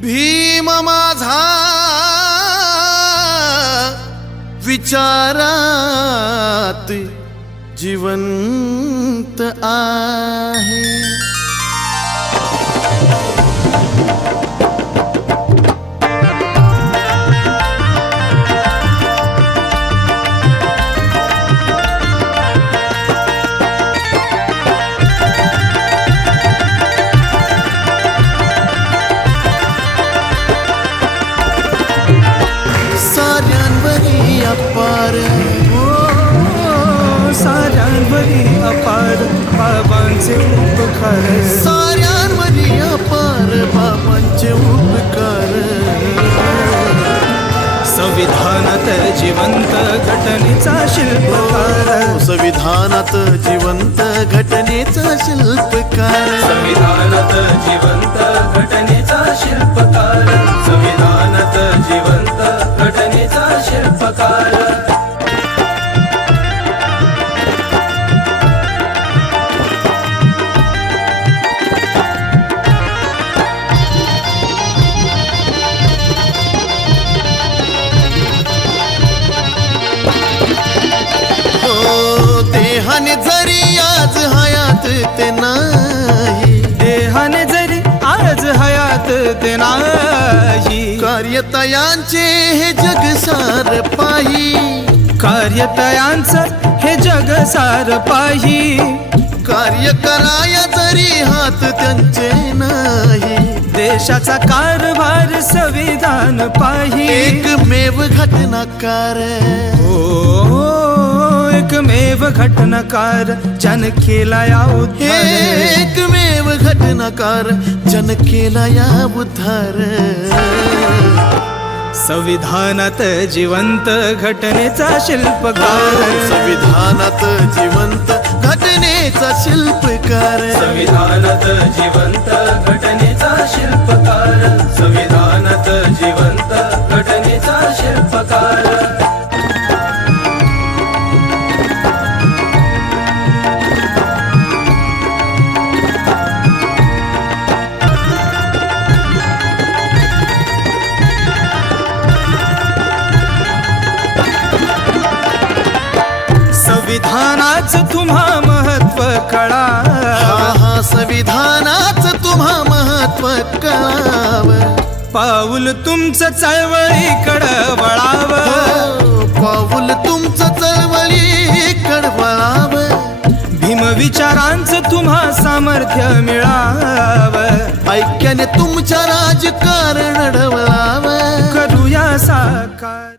भीम माझा विचारात जिवंत आहे. अपार साऱ्यांवरी अपार बाबांचे उपकार. साऱ्यांवरी अपार बाबांचे उपकार. संविधानात जिवंत घटनेचा शिल्पकार. संविधानात जिवंत घटनेचा शिल्पकार. शिल्पकार हो देहाने जरी आज हयात ते नाही. हयात ते नाही कार्यतयांचे हे जग सार पाही. कार्यतयांचं हे जग सार पाही. कार्य कराया जरी हात त्यांचे नाही. देशाचा कारभार संविधान पाही. एकमेव घटनाकार. हो. एकमेव घटनाकार जन केला या उद्धार. एकमेव घटनाकार जन केला या उद्धार. संविधानात जिवंत घटनेचा शिल्पकार. संविधानात जिवंत घटनेचा शिल्पकार. संविधानात जिवंत घटनेचा संविधानाच तुम्हा महत्त्व कळा हा संविधानाच तुम्हा महत्त्व कळाव. पाऊल तुमचं चळवळीकड वळाव. हो, पाऊल तुमचं चळवळी कडवळाव भीम विचारांचं तुम्हा सामर्थ्य मिळाव. ऐक्याने तुमच्या राजकारण ढवळाव करूया साकार